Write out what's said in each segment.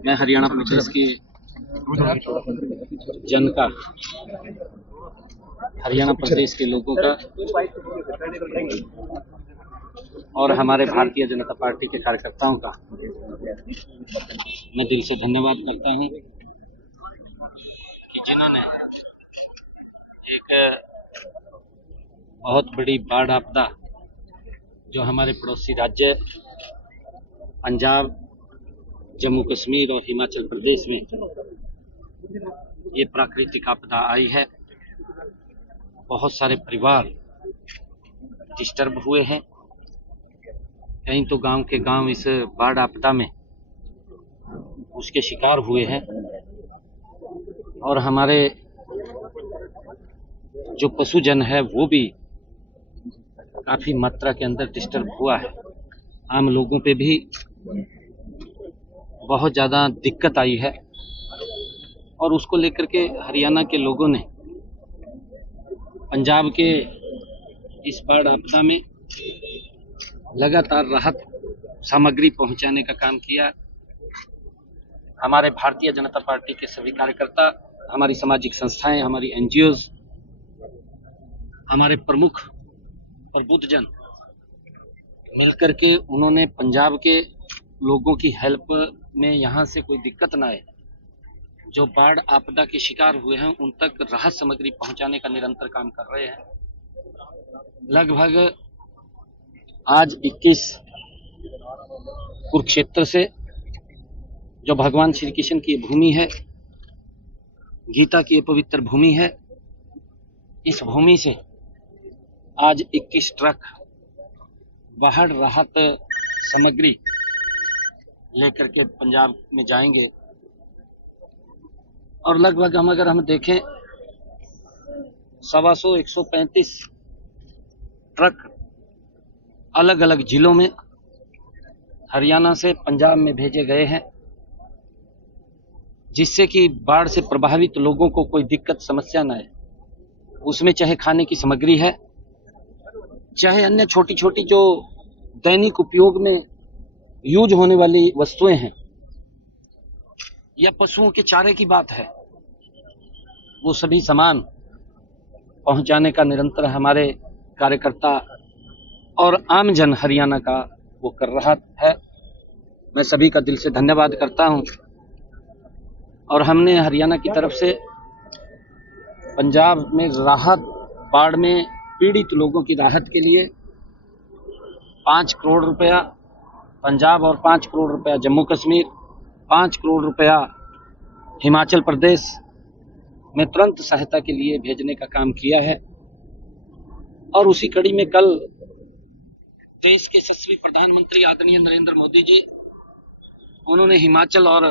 मैं हरियाणा प्रदेश की जन का, हरियाणा प्रदेश के लोगों का और हमारे भारतीय जनता पार्टी के कार्यकर्ताओं का मैं दिल से धन्यवाद करता हूं कि जिन्होंने एक बहुत बड़ी बाढ़ आपदा जो हमारे पड़ोसी राज्य पंजाब, जम्मू कश्मीर और हिमाचल प्रदेश में ये प्राकृतिक आपदा आई है। बहुत सारे परिवार डिस्टर्ब हुए हैं, कहीं तो गांव के गांव इस बाढ़ आपदा में उसके शिकार हुए हैं और हमारे जो पशुजन है वो भी काफी मात्रा के अंदर डिस्टर्ब हुआ है। आम लोगों पे भी बहुत ज़्यादा दिक्कत आई है और उसको लेकर के हरियाणा के लोगों ने पंजाब के इस बाढ़ आपदा में लगातार राहत सामग्री पहुंचाने का काम किया। हमारे भारतीय जनता पार्टी के सभी कार्यकर्ता, हमारी सामाजिक संस्थाएं, हमारी एनजीओज, हमारे प्रमुख प्रबुद्धजन मिलकर के उन्होंने पंजाब के लोगों की हेल्प में यहाँ से कोई दिक्कत ना आए, जो बाढ़ आपदा के शिकार हुए हैं उन तक राहत सामग्री पहुंचाने का निरंतर काम कर रहे हैं। लगभग आज 21 कुरुक्षेत्र से, जो भगवान श्री कृष्ण की भूमि है, गीता की पवित्र भूमि है, इस भूमि से आज 21 ट्रक बाढ़ राहत सामग्री लेकर के पंजाब में जाएंगे और लगभग अगर हम देखें 135 ट्रक अलग अलग जिलों में हरियाणा से पंजाब में भेजे गए हैं, जिससे कि बाढ़ से प्रभावित लोगों को कोई दिक्कत समस्या न आए। उसमें चाहे खाने की सामग्री है, चाहे अन्य छोटी छोटी जो दैनिक उपयोग में यूज होने वाली वस्तुएं हैं, या पशुओं के चारे की बात है, वो सभी सामान पहुंचाने का निरंतर हमारे कार्यकर्ता और आमजन हरियाणा का वो कर रहा है। मैं सभी का दिल से धन्यवाद करता हूं और हमने हरियाणा की तरफ से पंजाब में राहत, बाढ़ में पीड़ित लोगों की राहत के लिए 5 करोड़ रुपया पंजाब और 5 करोड़ रुपया जम्मू कश्मीर, 5 करोड़ रुपया हिमाचल प्रदेश में तुरंत सहायता के लिए भेजने का काम किया है। और उसी कड़ी में कल देश के यशस्वी प्रधानमंत्री आदरणीय नरेंद्र मोदी जी, उन्होंने हिमाचल और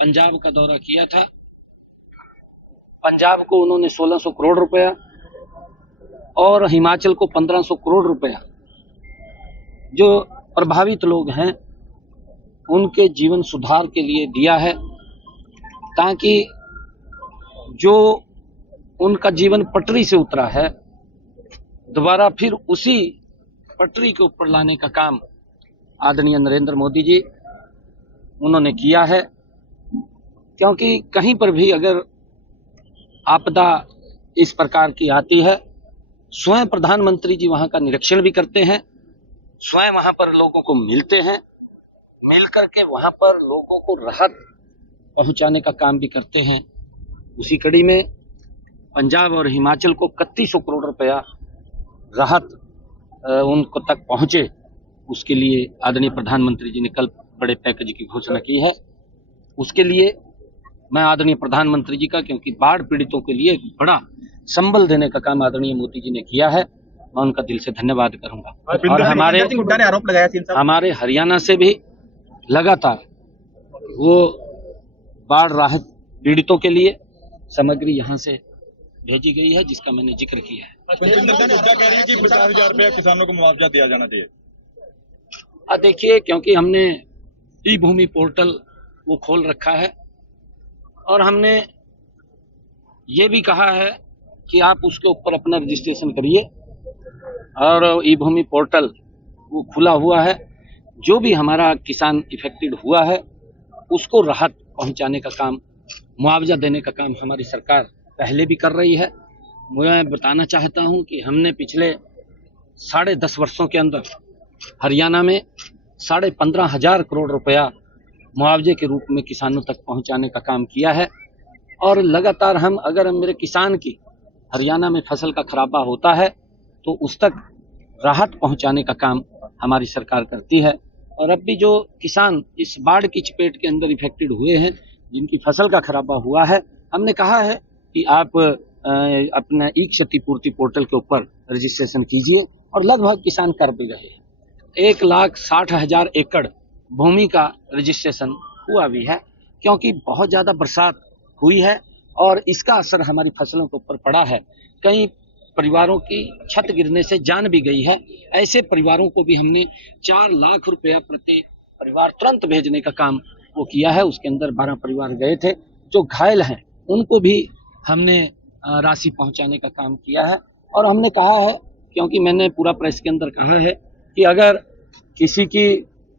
पंजाब का दौरा किया था। पंजाब को उन्होंने 1600 करोड़ रुपया और हिमाचल को 1500 करोड़ रुपया जो प्रभावित लोग हैं उनके जीवन सुधार के लिए दिया है, ताकि जो उनका जीवन पटरी से उतरा है दोबारा फिर उसी पटरी के ऊपर लाने का काम आदरणीय नरेंद्र मोदी जी उन्होंने किया है। क्योंकि कहीं पर भी अगर आपदा इस प्रकार की आती है, स्वयं प्रधानमंत्री जी वहां का निरीक्षण भी करते हैं, स्वयं वहां पर लोगों को मिलते हैं, मिलकर के वहां पर लोगों को राहत पहुंचाने का काम भी करते हैं। उसी कड़ी में पंजाब और हिमाचल को 3100 करोड़ रुपया राहत उनको तक पहुंचे, उसके लिए आदरणीय प्रधानमंत्री जी ने कल बड़े पैकेज की घोषणा की है। उसके लिए मैं आदरणीय प्रधानमंत्री जी का, क्योंकि बाढ़ पीड़ितों के लिए बड़ा संबल देने का काम आदरणीय मोदी जी ने किया है, मैं उनका दिल से धन्यवाद करूंगा। और हमारे हरियाणा से भी लगातार वो बाढ़ राहत पीड़ितों के लिए सामग्री यहाँ से भेजी गई है, जिसका मैंने जिक्र किया है। कह रही है कि 50,000 रुपया किसानों को मुआवजा दिया जाना चाहिए। देखिए, क्योंकि हमने ई भूमि पोर्टल वो खोल रखा है और हमने ये भी कहा है कि आप उसके ऊपर अपना रजिस्ट्रेशन करिए और ई भूमि पोर्टल वो खुला हुआ है। जो भी हमारा किसान इफेक्टेड हुआ है उसको राहत पहुंचाने का काम, मुआवजा देने का काम हमारी सरकार पहले भी कर रही है। मैं बताना चाहता हूं कि हमने पिछले 10.5 वर्षों के अंदर हरियाणा में 15,500 करोड़ रुपया मुआवजे के रूप में किसानों तक पहुंचाने का काम किया है। और लगातार अगर मेरे किसान की हरियाणा में फसल का खराबा होता है तो उस तक राहत पहुंचाने का काम हमारी सरकार करती है। और अब भी जो किसान इस बाढ़ की चपेट के अंदर इफेक्टेड हुए हैं, जिनकी फसल का खराबा हुआ है, हमने कहा है कि आप अपना ई क्षतिपूर्ति पोर्टल के ऊपर रजिस्ट्रेशन कीजिए, और लगभग किसान कर भी रहे हैं। 1,60,000 एकड़ भूमि का रजिस्ट्रेशन हुआ भी है, क्योंकि बहुत ज़्यादा बरसात हुई है और इसका असर हमारी फसलों के ऊपर पड़ा है। कई परिवारों की छत गिरने से जान भी गई है। ऐसे परिवारों को भी हमने 4 लाख रुपया प्रति परिवार तुरंत भेजने का काम वो किया है। उसके अंदर 12 परिवार गए थे। जो घायल हैं उनको भी हमने राशि पहुंचाने का काम किया है। और हमने कहा है, क्योंकि मैंने पूरा प्रेस के अंदर कहा है कि अगर किसी की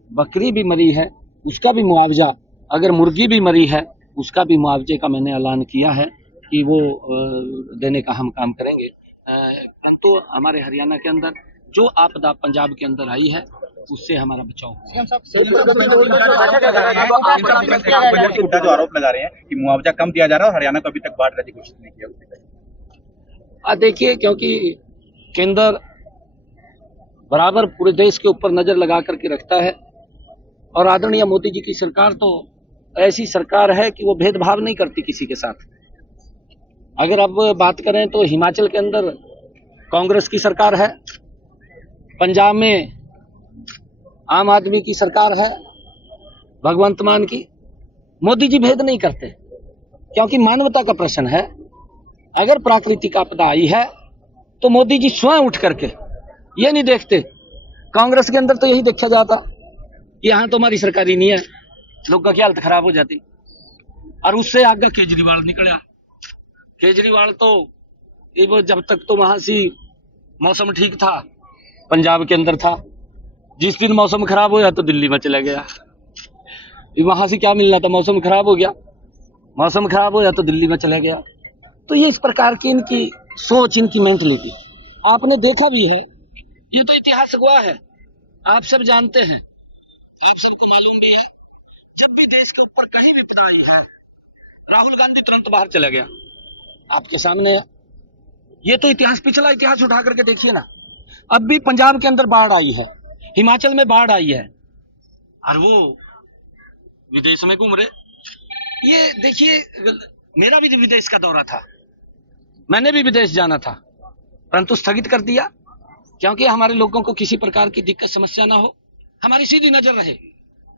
बकरी भी मरी है उसका भी मुआवजा, अगर मुर्गी भी मरी है उसका भी मुआवजे का मैंने ऐलान किया है कि वो देने का हम काम करेंगे। परंतु हमारे हरियाणा के अंदर जो आपदा पंजाब के अंदर आई है उससे हमारा बचाव हुआ। जो आरोप लगा रहे हैं कि मुआवजा कम दिया जा रहा है और हरियाणा को अभी तक बाढ़ की कोशिश नहीं किया। देखिए, क्योंकि केंद्र बराबर पूरे देश के ऊपर नजर लगा करके रखता है, और आदरणीय मोदी जी की सरकार तो ऐसी सरकार है कि वो भेदभाव नहीं करती किसी के साथ। अगर अब बात करें तो हिमाचल के अंदर कांग्रेस की सरकार है, पंजाब में आम आदमी की सरकार है, भगवंत मान की। मोदी जी भेद नहीं करते, क्योंकि मानवता का प्रश्न है। अगर प्राकृतिक आपदा आई है तो मोदी जी स्वयं उठ करके ये नहीं देखते। कांग्रेस के अंदर तो यही देखा जाता कि यहाँ तो हमारी सरकार ही नहीं है, लोगों की हालत खराब हो जाती। और उससे आगे केजरीवाल निकला। केजरीवाल तो वो जब तक तो वहां से मौसम ठीक था, पंजाब के अंदर था। जिस दिन मौसम खराब हो गया तो दिल्ली में चला गया। वहां से क्या मिलना था, मौसम खराब हो गया, मौसम खराब हो गया तो दिल्ली में चला गया। तो ये इस प्रकार की इनकी सोच, इनकी मेंटलिटी आपने देखा भी है। ये तो इतिहास गवाह है, आप सब जानते हैं, आप सबको मालूम भी है। जब भी देश के ऊपर कहीं विपदा आई है, राहुल गांधी तुरंत बाहर चला गया। आपके सामने ये तो इतिहास, पिछला इतिहास उठा करके देखिए ना। अब भी पंजाब के अंदर बाढ़ आई है, हिमाचल में बाढ़ आई है, और वो विदेश में घूम रहे। ये देखिए, मेरा भी विदेश का दौरा था, मैंने भी विदेश जाना था, परंतु स्थगित कर दिया, क्योंकि हमारे लोगों को किसी प्रकार की दिक्कत समस्या ना हो, हमारी सीधी नजर रहे।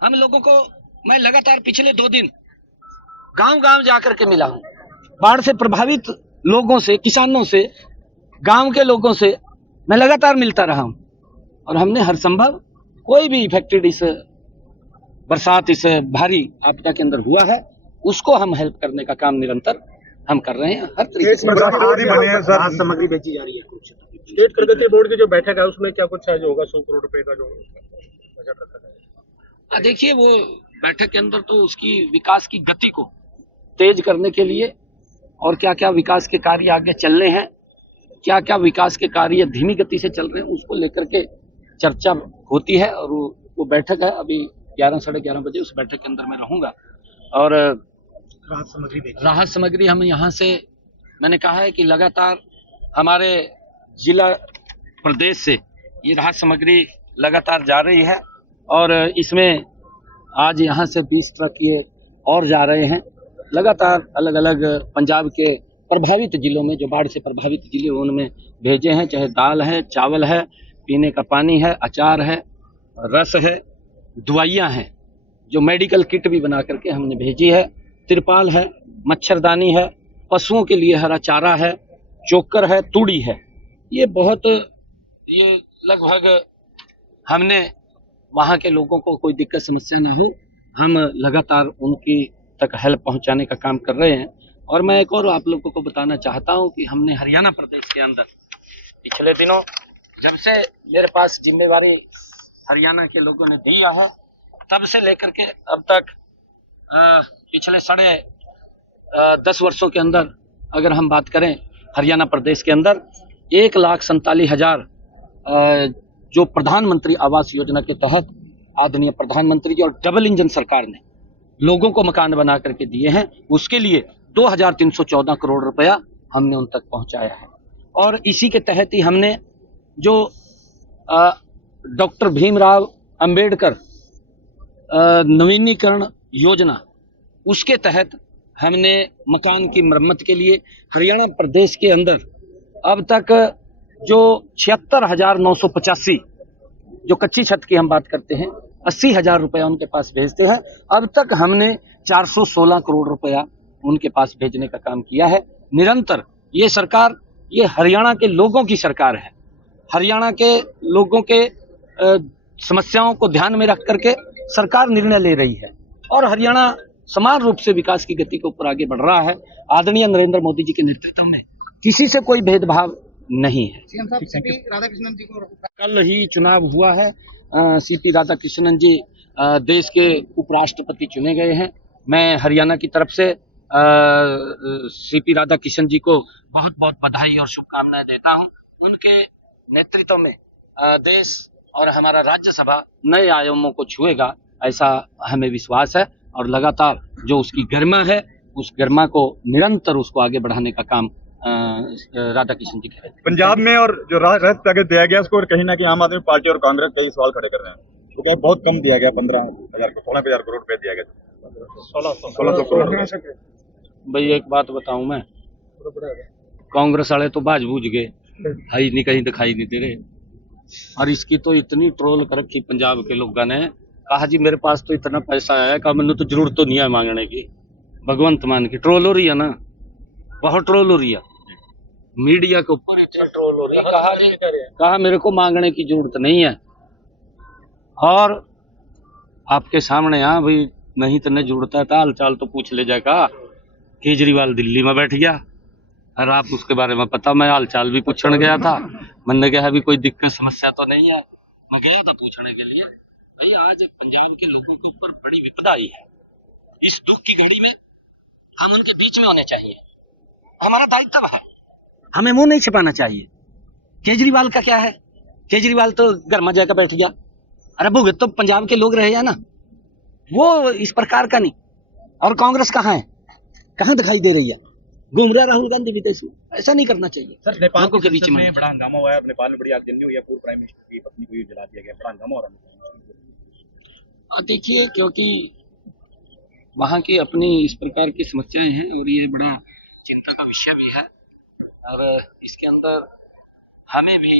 हम लोगों को, मैं लगातार पिछले 2 दिन गांव-गांव जाकर के मिला हूं, बाढ़ से प्रभावित लोगों से, किसानों से, गांव के लोगों से मैं लगातार मिलता रहा हूं। और हमने हर संभव, कोई भी इफेक्टेड इस बरसात, इस भारी आपदा के अंदर हुआ है, उसको हम हेल्प करने का काम निरंतर हम कर रहे हैं। हर तरीके से राहत सामग्री भेजी जा रही है। कुछ स्टेट प्रगति बोर्ड की जो बैठक है उसमें क्या कुछ जो होगा, 100 करोड़ रुपए का जो बजट रखा है। देखिए, वो बैठक के अंदर तो उसकी विकास की गति को तेज करने के लिए, और क्या क्या विकास के कार्य आगे चल रहे हैं, क्या क्या विकास के कार्य धीमी गति से चल रहे हैं, उसको लेकर के चर्चा होती है। और वो बैठक है अभी 11 साढ़े 11 बजे, उस बैठक के अंदर मैं रहूंगा। और राहत सामग्री हम यहाँ से, मैंने कहा है कि लगातार हमारे जिला प्रदेश से ये राहत सामग्री लगातार जा रही है, और इसमें आज यहाँ से 20 ट्रक ये और जा रहे हैं। लगातार अलग अलग पंजाब के प्रभावित जिलों में, जो बाढ़ से प्रभावित जिले उनमें भेजे हैं, चाहे दाल है, चावल है, पीने का पानी है, अचार है, रस है, दवाइयाँ हैं, जो मेडिकल किट भी बना करके हमने भेजी है, तिरपाल है, मच्छरदानी है, पशुओं के लिए हरा चारा है, चोकर है, तूड़ी है। ये लगभग हमने वहाँ के लोगों को कोई दिक्कत समस्या ना हो, हम लगातार उनकी तक हेल्प पहुँचाने का काम कर रहे हैं। और मैं एक और आप लोगों को बताना चाहता हूँ कि हमने हरियाणा प्रदेश के अंदर पिछले दिनों जब से मेरे पास जिम्मेवारी हरियाणा के लोगों ने दिया है, तब से लेकर के अब तक पिछले 10 वर्षों के अंदर अगर हम बात करें, हरियाणा प्रदेश के अंदर 1,47,000 जो प्रधानमंत्री आवास योजना के तहत आदरणीय प्रधानमंत्री जी और डबल इंजन सरकार ने लोगों को मकान बना करके दिए हैं, उसके लिए 2,314 करोड़ रुपया हमने उन तक पहुंचाया है। और इसी के तहत ही हमने जो डॉक्टर भीमराव अंबेडकर नवीनीकरण योजना, उसके तहत हमने मकान की मरम्मत के लिए हरियाणा प्रदेश के अंदर अब तक जो 76,985 जो कच्ची छत की हम बात करते हैं, 80,000 रुपया उनके पास भेजते हैं। अब तक हमने 416 करोड़ रुपया उनके पास भेजने का काम किया है। निरंतर ये सरकार, ये हरियाणा के लोगों की सरकार है। हरियाणा के लोगों के समस्याओं को ध्यान में रख करके सरकार निर्णय ले रही है और हरियाणा समान रूप से विकास की गति के ऊपर आगे बढ़ रहा है। आदरणीय नरेंद्र मोदी जी के नेतृत्व में किसी से कोई भेदभाव नहीं है। सीपी राधाकृष्णन जी को कल ही चुनाव हुआ है। सीपी राधाकृष्णन जी देश के उपराष्ट्रपति चुने गए हैं। मैं हरियाणा की तरफ से सीपी राधाकृष्णन जी को बहुत बहुत बधाई और शुभकामनाएं देता हूं। उनके नेतृत्व में देश और हमारा राज्यसभा नए आयामों को छुएगा, ऐसा हमें विश्वास है। और लगातार जो उसकी गरिमा है, उस गरिमा को निरंतर उसको आगे बढ़ाने का काम राधाकृष्णन जी कर रहे हैं। पंजाब में और जो राहत पैकेज दिया गया उसको कहीं ना कहीं आम आदमी पार्टी और कांग्रेस कई सवाल खड़े कर रहे हैं। तो क्या बहुत कम दिया गया, 16,000 करोड़ रुपए दिया गया, 1600 करोड़। भाई एक बात बताऊं मैं, कांग्रेस वाले तो बाज बूझ गए, हाई नहीं कहीं दिखाई नहीं दे रहे। और इसकी तो इतनी ट्रोल कर रखी पंजाब के लोगों ने, कहा जी मेरे पास तो इतना पैसा आया, कहा मैंने तो जरूरत तो नहीं है मांगने की। भगवंत मान की ट्रोल हो रही है ना, बहुत ट्रोल हो रही है मीडिया के ऊपर, ट्रोल हो रही है। कहा मेरे को मांगने की जरूरत नहीं है। और आपके सामने यहाँ भाई नहीं तो नहीं जरूरत है, हाल चाल तो पूछ ले जाएगा। केजरीवाल दिल्ली में बैठ गया और आप उसके बारे में पता, मैं हाल चाल भी पूछने गया था। मैंने कहा भी कोई दिक्कत समस्या तो नहीं है, मैं गया था पूछने के लिए। भाई आज पंजाब के लोगों के ऊपर बड़ी विपदा आई है। इस दुख की घड़ी में हम उनके बीच में होने चाहिए, हमारा दायित्व है, हमें मुंह नहीं छिपाना चाहिए। केजरीवाल का क्या है, केजरीवाल तो घर में जाकर बैठ गया। अरे भुगत तो पंजाब के लोग रहे हैं ना, वो इस प्रकार का नहीं। और कांग्रेस कहाँ है, कहाँ दिखाई दे रही है, घूम रहा राहुल गांधी विदेश में। ऐसा नहीं करना चाहिए सर। नेपाल के बीच में बड़ा हंगामा हुआ है, नेपाल में बड़ी आगजनी हुई है, पूर्व प्राइम मिनिस्टर की पत्नी को भी जला दिया गया, बड़ा हंगामा हो रहा है। देखिए, क्योंकि वहाँ की अपनी इस प्रकार की समस्याएं हैं और ये बड़ा चिंता का विषय भी है। और इसके अंदर हमें भी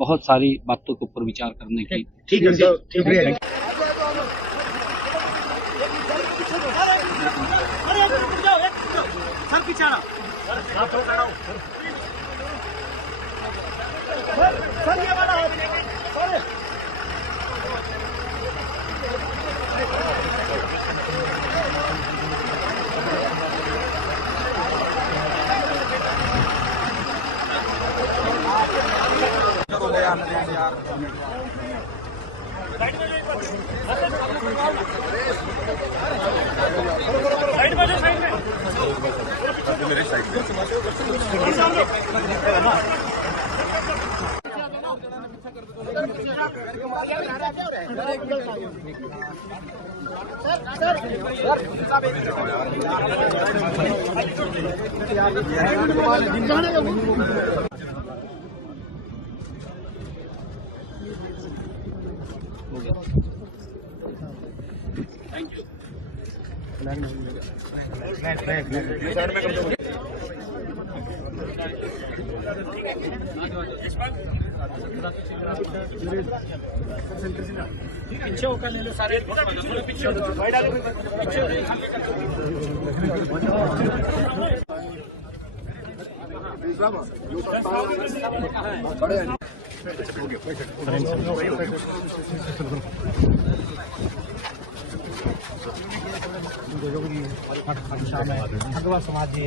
बहुत सारी बातों के ऊपर विचार करने की ठीक है। पीछे होकर ले लो सारे, पीछे समाज जी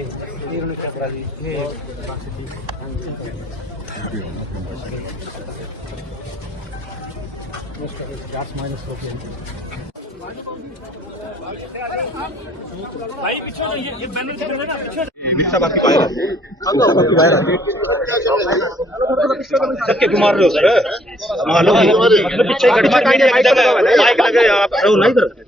मिर्चा बात की सबके घुमा रहे हो सर, मान लो पीछे माइक लगे आप नहीं